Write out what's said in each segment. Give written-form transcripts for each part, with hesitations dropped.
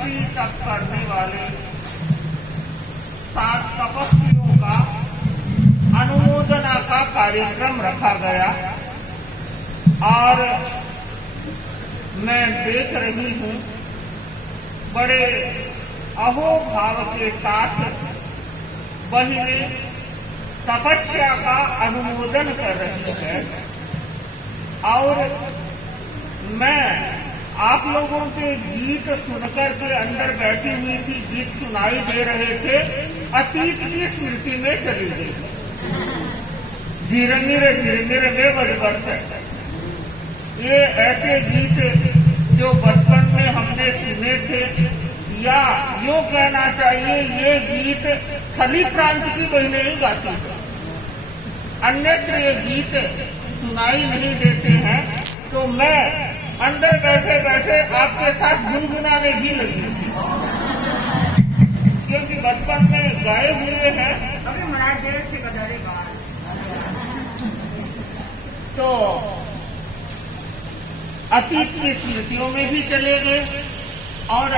वर्षी तप करने वाले 7 तपस्वियों का अनुमोदना का कार्यक्रम रखा गया और मैं देख रही हूँ बड़े अहोभाव के साथ बहनें तपस्या का अनुमोदन कर रही है और मैं आप लोगों के गीत सुनकर के अंदर बैठी हुई थी, गीत सुनाई दे रहे थे, अतीत की स्मृति में चली गई। झिरमिर में बजबरस, ये ऐसे गीत जो बचपन में हमने सुने थे, या यूँ कहना चाहिए ये गीत थली प्रांत की बहनें ही गाती हैं, अन्यत्र ये गीत सुनाई नहीं देते हैं। तो मैं अंदर बैठे बैठे आपके साथ गुनगुनाने भी लगी थी, क्योंकि बचपन में गाए हुए हैं। अभी महाराज देर से बजाएगा तो अतीत की स्मृतियों में भी चले गए और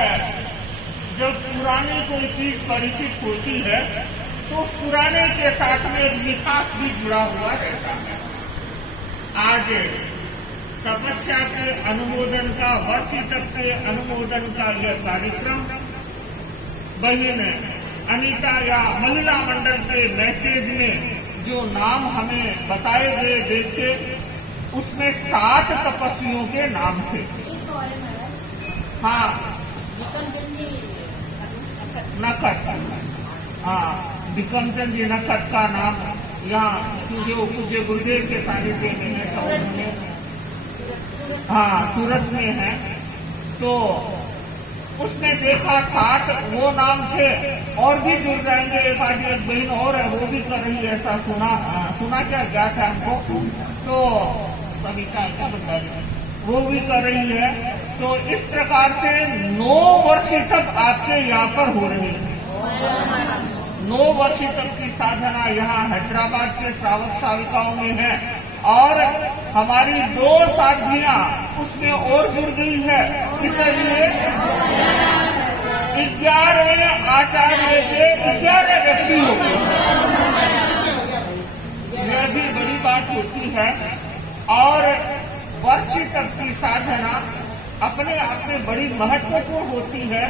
जब पुरानी कोई चीज परिचित होती है तो उस पुराने के साथ में एक मिठास भी जुड़ा हुआ रहता है। आज तपस्या के अनुमोदन का, वर्षी तप के अनुमोदन का यह कार्यक्रम बहन अनीता या महिला मंडल के मैसेज में जो नाम हमें बताए गए देखे, उसमें 7 तपस्वियों के नाम थे। हाँ, नखत, हाँ, बिकमचंद जी नखत का नाम यहाँ क्योंकि वो पूज्य गुरुदेव के सानिध्य में है, सब में, हाँ, सूरत में है। तो उसमें देखा 7 वो नाम थे, और भी जुड़ जाएंगे। एक बहन और है, वो भी कर रही है, ऐसा सुना क्या ज्ञात है हमको। तो सविता क्या भंडारी, वो भी कर रही है। तो इस प्रकार से 9 वर्ष तक आपके यहाँ पर हो रही है। 9 वर्ष तक की साधना यहाँ हैदराबाद के श्रावक श्राविकाओं में है और हमारी 2 साधनियां उसमें और जुड़ गई है। इसलिए 11 आचार्य के 11 व्यक्ति हो गए। यह भी बड़ी बात होती है। और वर्षी तक की साधना अपने आप में बड़ी महत्वपूर्ण होती है।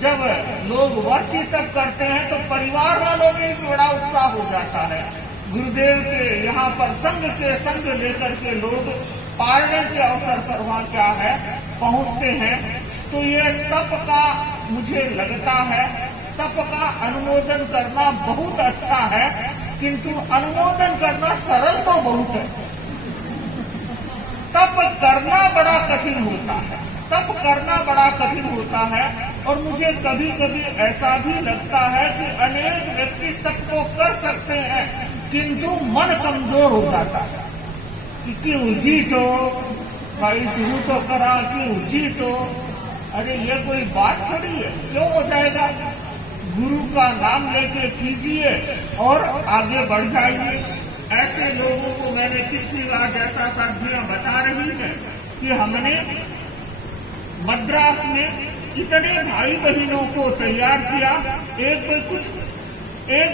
जब लोग वर्षी तक करते हैं तो परिवार वालों में भी बड़ा उत्साह हो जाता है। गुरुदेव के यहाँ पर संग लेकर के लोग पारने के अवसर पर वहाँ क्या है पहुँचते हैं। तो ये तप का मुझे लगता है, तप का अनुमोदन करना बहुत अच्छा है, किंतु अनुमोदन करना सरल तो बहुत है, तप करना बड़ा कठिन होता है। तप करना बड़ा कठिन होता है। और मुझे कभी कभी ऐसा भी लगता है कि अनेक व्यक्ति तप को कर सकते हैं, किंतु मन कमजोर हो जाता है कि क्यों जीतो भाई, शुरू तो करा, क्यों जीतो। अरे ये कोई बात थोड़ी है, क्यों हो जाएगा। गुरु का नाम लेके कीजिए और आगे बढ़ जाइए। ऐसे लोगों को मैंने पिछली बार जैसा साथियां बता रही है कि हमने मद्रास में इतने भाई बहनों को तैयार किया। एक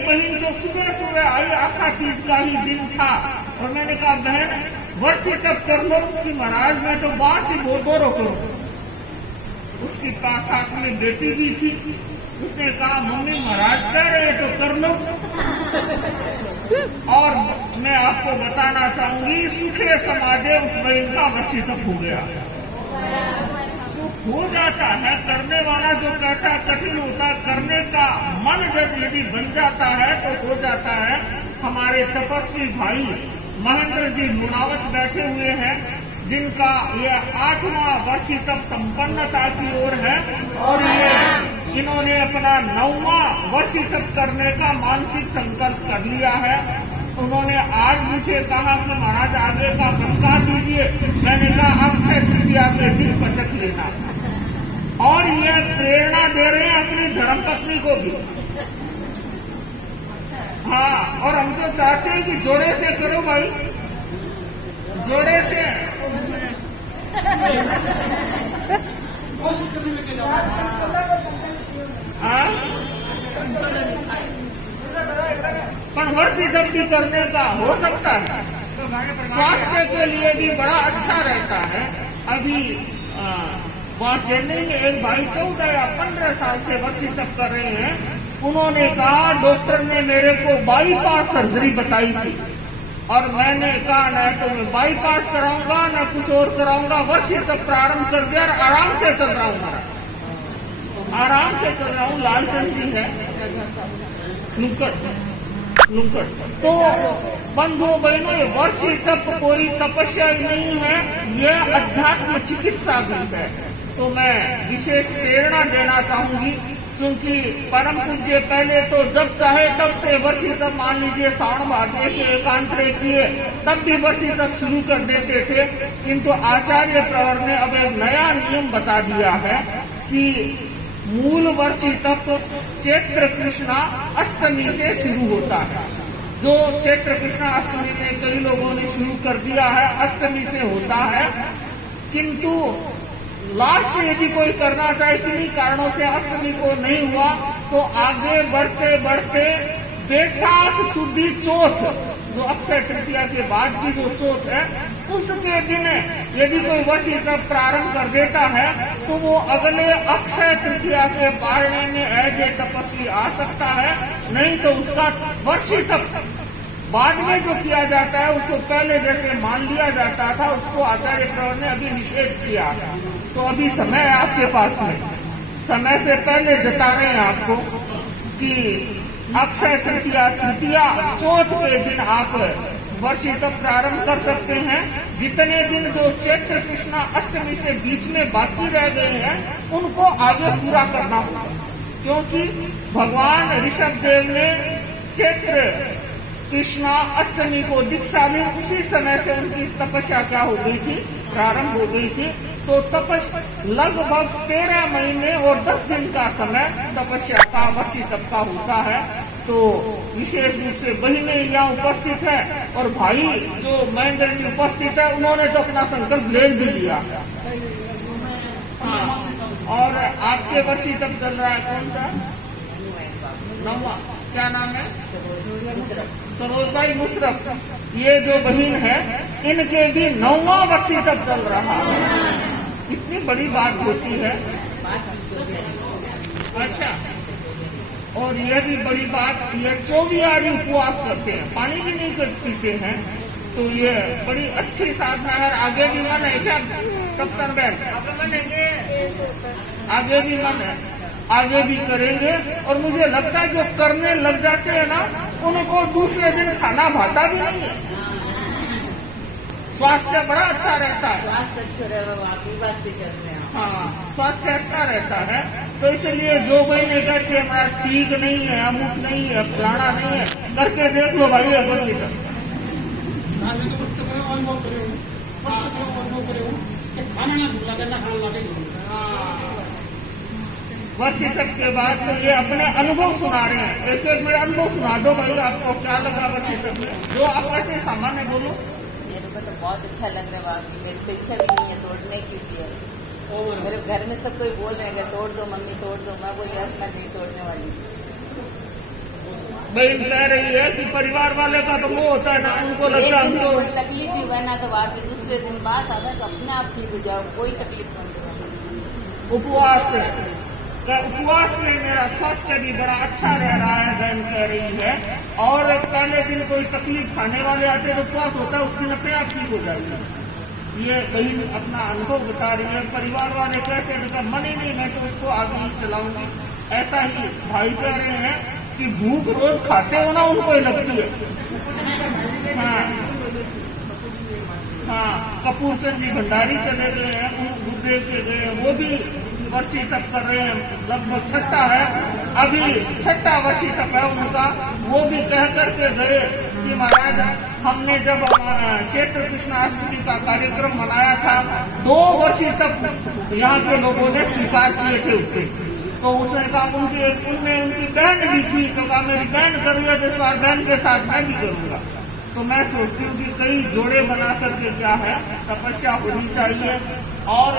बहन तो सुबह आई, आखा तीज का ही दिन था, और मैंने कहा बहन वर्षी तप कर लो कि महाराज मैं तो बांस ही बोलो करो। उसके पास साथ में बेटी भी थी, उसने कहा मम्मी महाराज कह रहे तो कर लो। और मैं आपको बताना चाहूंगी सुखे समाधे उस बहन का वर्षी तप हो गया। हो जाता है, करने वाला जो कहता है कठिन होता, करने का मन जब यदि बन जाता है तो हो जाता है। हमारे तपस्वी भाई महेंद्र जी लुणावत बैठे हुए हैं, जिनका ये 8वां वर्षी तप संपन्नता की ओर है, और ये इन्होंने अपना 9वां वर्षी तप करने का मानसिक संकल्प कर लिया है। उन्होंने आज मुझे कहा कि महाराज आगे का प्रस्ताव दीजिए। मैंने कहा अक्षय तृतीया के दिन पचक लेना, और ये प्रेरणा दे रहे हैं अपनी धर्मपत्नी को भी। हाँ, और हम तो चाहते हैं कि जोड़े से करो भाई, जोड़े से कोशिश करने में पर वर्ष तक भी करने का हो सकता है, स्वास्थ्य के लिए भी बड़ा अच्छा रहता है। अभी वहाँ चेन्नई में एक भाई 14 या 15 साल से वर्ष तक कर रहे हैं। उन्होंने कहा डॉक्टर ने मेरे को बाईपास सर्जरी बताई थी और मैंने कहा न तो मैं बाईपास कराऊंगा न कुछ और कराऊंगा, वर्ष तक प्रारंभ कर दिया और आराम से चल रहा हूँ, आराम से चल रहा हूँ। लालचंद जी है नुक्कड़। तो बंधुओं बहनों, ये वर्ष तप कोई तपस्या ही नहीं है, ये अध्यात्म चिकित्सा भी है। तो मैं विशेष प्रेरणा देना चाहूंगी, क्योंकि परम पूज्य पहले तो जब चाहे तब से वर्षी तप, मान लीजिए सावन भादवे के एकांतरे किए तब भी वर्षी तप शुरू कर देते थे। किंतु आचार्य प्रवर ने अब एक नया नियम बता दिया है कि मूल वर्षी तप चैत्र कृष्णा अष्टमी से शुरू होता है। जो चैत्र कृष्णा अष्टमी में कई लोगों ने शुरू कर दिया है, अष्टमी से होता है। किंतु लास्ट से यदि कोई करना चाहे, किन्हीं कारणों से अष्टमी को नहीं हुआ, तो आगे बढ़ते बढ़ते बैसाख शुद्धि चौथ, जो अक्षय तृतीया के बाद की जो चौथ है, उसके दिन यदि कोई वर्षी तप प्रारंभ कर देता है तो वो अगले अक्षय तृतीया के पारने में ऐसे तपस्वी आ सकता है। नहीं तो उसका वर्षी तप बाद में जो किया जाता है उसको पहले जैसे मान लिया जाता था, उसको आचार्य प्रवर ने अभी निषेध किया। तो अभी समय है आपके पास में, समय से पहले जता रहे हैं आपको कि अक्षय तृतीया चौथ के दिन आप वर्षी तप प्रारंभ कर सकते हैं। जितने दिन जो चैत्र कृष्णा अष्टमी से बीच में बाकी रह गए हैं उनको आगे पूरा करना होगा, क्योंकि भगवान ऋषभ देव ने चैत्र कृष्णा अष्टमी को दीक्षा ली, उसी समय से उनकी तपस्या क्या हो गई थी, प्रारंभ हो गई थी। तो लगभग 13 महीने और 10 दिन का समय तपस्या का वर्षी तप का होता है। तो विशेष रूप से बहिने यहाँ उपस्थित है और भाई जो महेंद्र जी उपस्थित है, उन्होंने तो अपना संकल्प ले भी लिया। हाँ, और आपके वर्षी तप चल रहा है कौन सा? 9वां। क्या नाम है? सरोज भाई मुशरफ। ये जो बहन है इनके भी 9वां वर्षी तप चल रहा है। इतनी बड़ी बात होती है। अच्छा, और यह भी बड़ी बात, ये 24 आदि उपवास करते हैं, पानी भी नहीं पीते हैं। तो ये बड़ी अच्छी साधना है। आगे भी मन है क्या? तब आगे भी मन है, आगे भी करेंगे। और मुझे लगता है जो करने लग जाते हैं ना, उनको दूसरे दिन खाना भाता भी नहीं है। स्वास्थ्य बड़ा अच्छा रहता है, स्वास्थ्य अच्छा रहे। हाँ, स्वास्थ्य अच्छा रहता है। तो इसलिए जो बहने कहते हैं हमारा ठीक नहीं है, अमुक नहीं है, फलाना नहीं है, करके देख लो भाई। वर्षी तप वर्षी तप के बाद तो ये अपने अनुभव सुना रहे हैं। एक एक मेरा अनुभव सुना दो भाई, आपको क्या लगा वर्षी तप में? जो आप ऐसे सामान्य बोलो। मेरे को तो बहुत अच्छा लग रहा है। मेरी तो इच्छा भी नहीं है तोड़ने की भी है। मेरे घर में सब कोई बोल रहे हैं तोड़ दो मम्मी, तोड़ दो। मैं बोली यार मैं नहीं तोड़ने वाली। बहन कह रही है कि परिवार वाले का तो वो होता है ना, उनको लगता है कोई तकलीफ भी हुआ ना तो वापस दूसरे दिन बात आता तो अपने आप ठीक हो जाओ, कोई तकलीफ नहीं। उपवास से मेरा स्वास्थ्य भी बड़ा अच्छा रह रहा है, बहन कह रही है। और पहले दिन कोई तकलीफ खाने वाले आते तो उपवास होता है, उस दिन अपने आप ठीक हो जाएगी। ये बहन अपना अनुभव बता रही है। परिवार वाले कहते हैं मन ही नहीं, मैं तो उसको आगे ही चलाऊंगी। ऐसा ही भाई कह रहे हैं कि भूख रोज खाते हो ना, उनको ही लगती है। हाँ, कपूर चंद जी भंडारी चले गए हैं, गुरुदेव के गए हैं, वो भी वर्षी तप कर रहे हैं। लगभग 6ठा है, अभी 6ठा वर्षी तप है उनका। वो भी कह करके गए कि महाराज हमने जब चैत्र कृष्णाष्टमी का कार्यक्रम मनाया था, 2 वर्षी तप यहाँ के लोगों ने स्वीकार किए थे उसके। तो उसने कहा उनकी बहन भी थी, तो कहा मेरी बहन कर रही है तो इस बार बहन के साथ मैं भी करूंगा। तो मैं सोचती हूँ कि कई जोड़े बना करके क्या है, तपस्या होनी चाहिए। और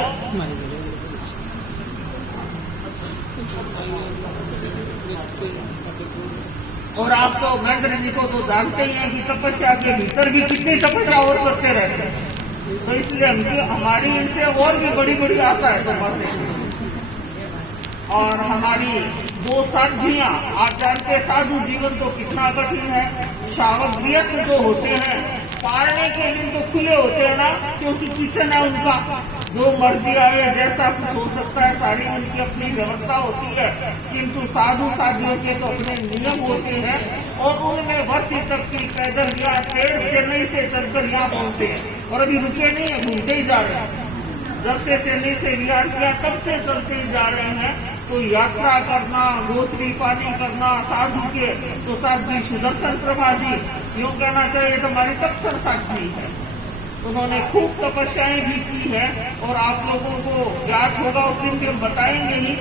और आप तो महेंद्र जी को तो जानते ही हैं कि तपस्या के भीतर भी कितनी तपस्या और करते रहते हैं। तो इसलिए हमारी इनसे और भी बड़ी बड़ी आशा है चंपा से। और हमारी दो साधियां, आप जानते हैं साधु जीवन तो कितना कठिन है। शावक गृहस्थ जो होते हैं पारने के दिन तो खुले होते हैं ना, क्योंकि किचन है उनका, जो मर्जी आए जैसा कुछ हो सकता है, सारी उनकी अपनी व्यवस्था होती है। किंतु साधु साधियों के तो अपने नियम होते हैं और उनमें वर्ष तक की पैदल यात्रा चेन्नई से चलकर यहाँ पहुंचे और अभी रुके नहीं है, घूमते ही जा रहे हैं। जब से चेन्नई से विहार किया तब से चलते ही जा रहे हैं। तो यात्रा करना, गोचरी पानी करना साधु के, तो साध्वी सुदर्शन प्रभा जी, यूँ कहना चाहिए तो हमारी तपस्या साध्वी है। उन्होंने खूब तपस्याएं भी की है और आप लोगों को याद होगा, उस दिन भी हम बताएंगे ही।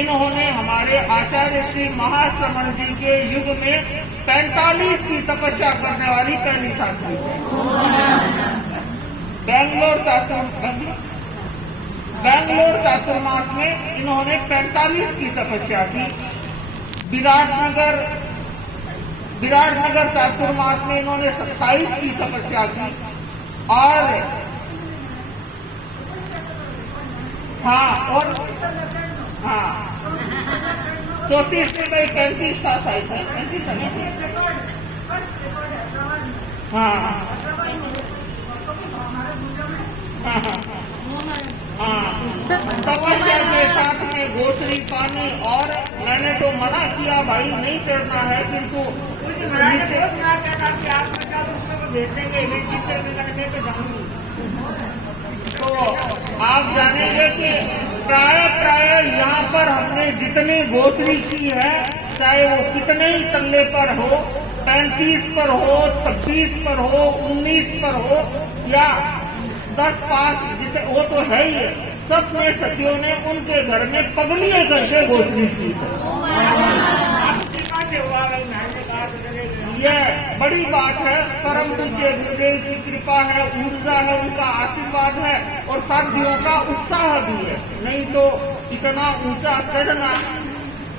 इन्होंने हमारे आचार्य श्री महाश्रमण जी के युग में 45 की तपस्या करने वाली पहली साध्वी है। बैंगलोर चातुर्मास में इन्होंने 45 की तपस्या की। विराटनगर चातुर्मास में इन्होंने 27 की तपस्या की। और हाँ, और हाँ 34 में भाई 35 का साइज है, 35 है। हाँ तपस्या के साथ में गोचरी पानी। और मैंने तो मना किया भाई नहीं चढ़ना है, किंतु नीचे तो आप जानेंगे कि प्राय यहाँ पर हमने जितनी गोचरी की है, चाहे वो कितने ही तल्ले पर हो, 35 पर हो, 26 पर हो, 19 पर हो या 10-5 जितने, वो तो है ही। सब में सखियों ने उनके घर में पगलिए करके गोचरी की है। ये बड़ी बात है। परम पूज्य गुरुदेव की कृपा है, ऊर्जा है, उनका आशीर्वाद है और साथियों का उत्साह भी है। नहीं तो इतना ऊंचा चढ़ना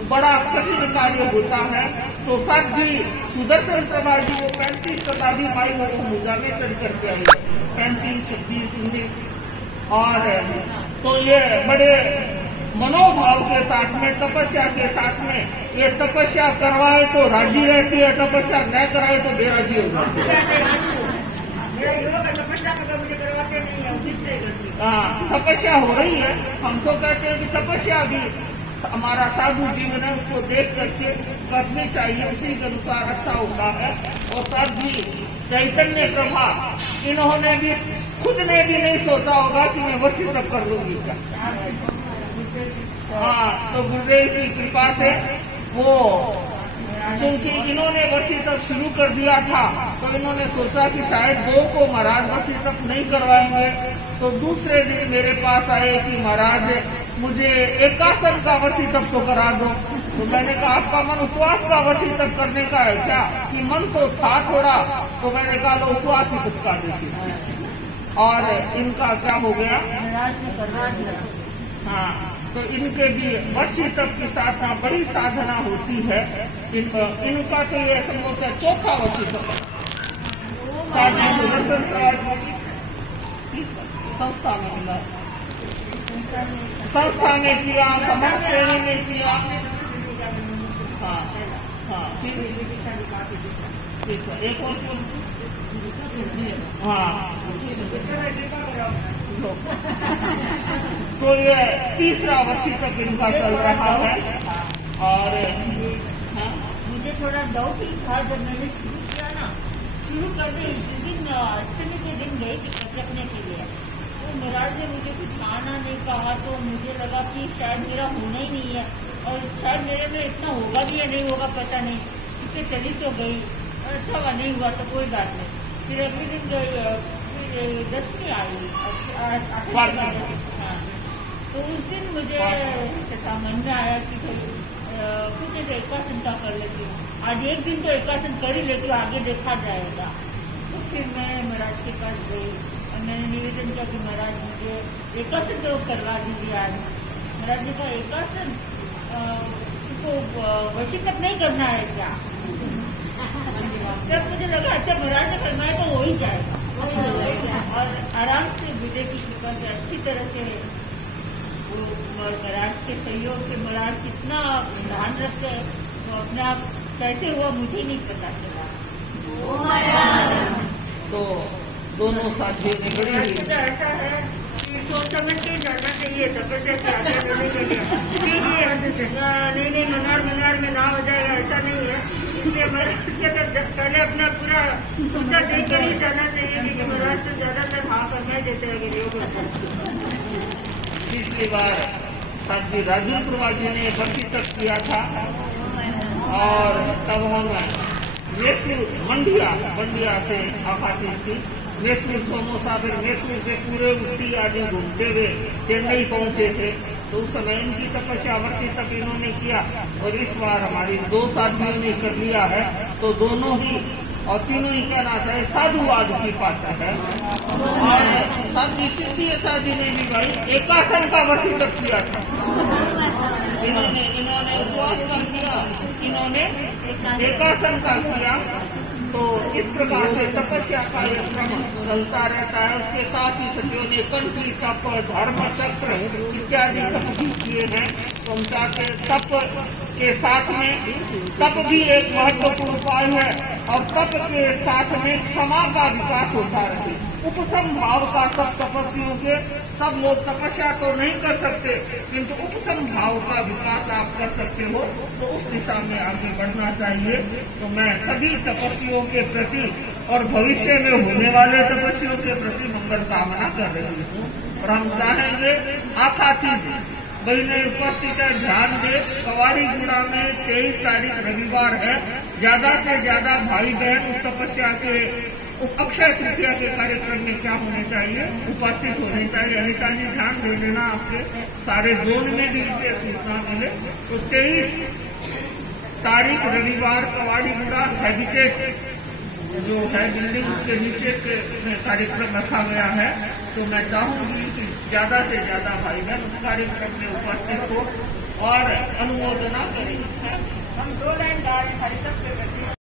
बड़ा कठिन कार्य होता है। तो साध्वी सुदर्शन प्रभा जी वो 35 तथा भी माई वो मुजा में चढ़ करके आई, 35, 26, 19। और तो ये बड़े मनोभाव के साथ में, तपस्या के साथ में, ये तपस्या करवाए तो राजी रहती है, तपस्या न कराए तो बेराजी हो जाती है। हाँ, तपस्या हो रही है। हम तो कहते हैं कि तपस्या भी हमारा साधु जीवन है, उसको देख करके करनी चाहिए, उसी के अनुसार अच्छा होता है। और साध्वी चैतन्य प्रभा, इन्होंने भी खुद ने भी नहीं सोचा होगा कि मैं वर्षी तक कर लूंगी क्या। हाँ, तो गुरुदेव की कृपा से वो, चूंकि इन्होंने वर्षी तक शुरू कर दिया था, तो इन्होंने सोचा कि शायद 2 को महाराज वर्षी तक नहीं करवाएंगे। तो दूसरे दिन मेरे पास आए कि महाराज मुझे एकासन का वर्षी तक तो करा दो। तो मैंने कहा आपका मन उपवास का वर्षी तक करने का है क्या? कि मन तो था थोड़ा, तो मैंने कहा लो उपवास ही कुछ कर देती। और इनका क्या हो गया, हाँ, तो इनके भी वर्षी तप की साधना बड़ी साधना होती है। इनका तो ये संभवत है 4था वर्षी तप। साध्वी सुदर्शन संस्था में मिला, संस्था ने किया, समाज श्रेणी ने किया। हाँ हाँ, ठीक, एक और हाँ। तो ये 3रा वर्षी तक इनका चल रहा है। और मुझे थोड़ा डाउट ही था जब मैंने शुरू किया ना, शुरू करने दिन अष्टमी के दिन गई थी रखने के लिए, तो महाराज ने मुझे कुछ खाना नहीं कहा, तो मुझे लगा कि शायद मेरा होना ही नहीं है और शायद मेरे में इतना होगा भी या नहीं होगा पता नहीं, इसलिए चली तो गई। अच्छा हुआ नहीं हुआ तो कोई बात नहीं। फिर अगले दिन गई, फिर 10वीं आई, हाँ, तो उस दिन मुझे मन में आया कि कुछ एक एकासन का कर लेती हूँ, आज एक दिन तो एकासन कर ही लेती हूँ, आगे देखा जाएगा। तो फिर मैं महाराज के पास गई और मैंने निवेदन किया कि महाराज मुझे एकासन तो करवा दीजिए आज। महाराज ने कहा एकासन को वर्षी तक नहीं करना है क्या? तब मुझे लगा अच्छा महाराज ने फरमाया तो हो ही जाएगा। और आराम से बेटे की कृपा से अच्छी तरह से वो महाराज के सहयोग से महाराज कितना ध्यान रखते हैं, वो अपने आप कैसे हुआ मुझे नहीं पता चला। तो दोनों साथियों ने बड़ी ही तो ऐसा है कि सोच समझ के जाना चाहिए तपस्या के आगे देने के लिए। नहीं मनार में ना हो जाएगा ऐसा नहीं है, इसलिए महाराज के तो पहले अपना पूरा उत्तर देकर ही जाना चाहिए, क्योंकि महाराज तो ज्यादातर हाँ फरमाई देते हैं कि योग। पिछली बार साध्वी राजन प्रवाजी ने बरसी तक किया था और तब हम मैसूर मंडिया से आकातीस थी, मैसूर सोमोसा, फिर मैसूर से पूरे उट्टी आदि घूमते हुए चेन्नई पहुंचे थे। तो उस समय इनकी तपस्या वर्षी तक इन्होंने किया और इस बार हमारी 2 साथियों ने कर लिया है, तो दोनों ही और तीनों ही कहना चाहे साधुवाद की पात्र है। और साध्वी सिद्धि साधी ने भी भाई एकासन का वर्षी तक किया था। इन्होंने उपवास का किया, इन्होंने एकासन का किया। तो इस प्रकार से तपस्या का यह क्रम चलता रहता है। उसके साथ ही सतियों ने कंठी, तप, धर्म चक्र इत्यादि तप भी किए हैं। तो हम चाहते तप के साथ में तप भी एक महत्वपूर्ण उपाय है और तप के साथ में क्षमा का विकास होता रहे। उपसम भाव का सब तपस्वियों के सब लोग तपस्या तो नहीं कर सकते, किंतु उपसम भाव का विकास आप कर सकते हो, तो उस दिशा में आगे बढ़ना चाहिए। तो मैं सभी तपस्वियों के प्रति और भविष्य में होने वाले तपस्वियों के प्रति मंगल कामना कर रही हूँ। और हम चाहेंगे आकातीज बहने उपस्थित है, ध्यान दे। कवाड़ी गुड़ा में 23 तारीख रविवार है। ज्यादा से ज्यादा भाई बहन उस तपस्या के अक्षय तृतीया के कार्यक्रम में क्या होने चाहिए, उपस्थित होने चाहिए। अनिता जी ध्यान दे देना, आपके सारे जोन में भी विशेष सूचना मिले। तो 23 तारीख रविवार कवाड़ी गुड़ा हैबिटेट जो है बिल्डिंग उसके नीचे के कार्यक्रम रखा गया है। तो मैं चाहूंगी कि ज्यादा से ज्यादा भाई बहन उस कार्यक्रम में उपस्थित हो और अनुमोदना करें। हम 2 लाइन गा रहे हैं, हरि सब